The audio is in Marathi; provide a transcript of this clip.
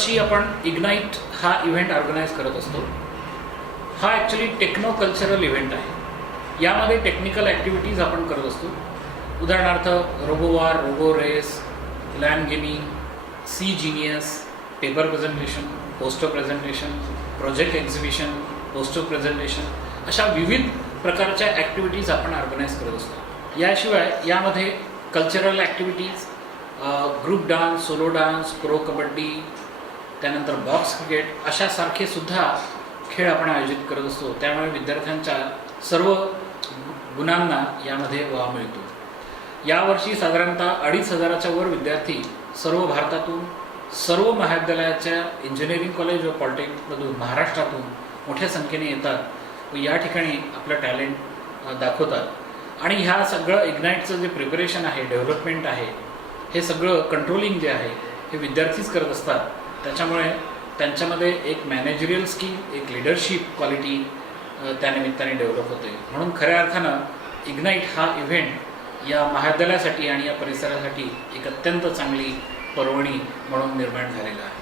दरवर्षी आपण इग्नाईट हा इव्हेंट ऑर्गनाईज करत असतो. हा ॲक्च्युली टेक्नो कल्चरल इव्हेंट आहे. यामध्ये टेक्निकल ॲक्टिव्हिटीज आपण करत असतो. उदाहरणार्थ robowar, robo race, land gaming, C genius, paper presentation, poster presentation, project exhibition, poster presentation, अशा विविध प्रकारच्या ॲक्टिव्हिटीज आपण ऑर्गनाईज करत असतो. याशिवाय यामध्ये cultural activities, group dance, solo dance, pro kabaddi, त्यानंतर बॉक्स क्रिकेट अशासारखे सुद्धा खेळ आपण आयोजित करत असतो. त्यामुळे विद्यार्थ्यांच्या सर्व गुणांना यामध्ये वाव मिळतो. यावर्षी साधारणतः 2500च्या वर विद्यार्थी सर्व भारतातून, सर्व महाविद्यालयाच्या इंजिनिअरिंग कॉलेज व पॉलिटेक्निकमधून, महाराष्ट्रातून मोठ्या संख्येने येतात व या ठिकाणी आपलं टॅलेंट दाखवतात. आणि ह्या सगळं इग्नाईटचं जे प्रिपरेशन आहे, डेव्हलपमेंट आहे, हे सगळं कंट्रोलिंग जे आहे हे विद्यार्थीच करत असतात. त्याच्यामुळे त्यांच्यामध्ये एक मॅनेजरियल स्किल, एक लिडरशिप क्वालिटी त्यानिमित्ताने डेव्हलप होते. म्हणून खऱ्या अर्थानं इग्नाईट हा इव्हेंट या महाविद्यालयासाठी आणि या परिसरासाठी एक अत्यंत चांगली पर्वणी म्हणून निर्माण झालेला आहे.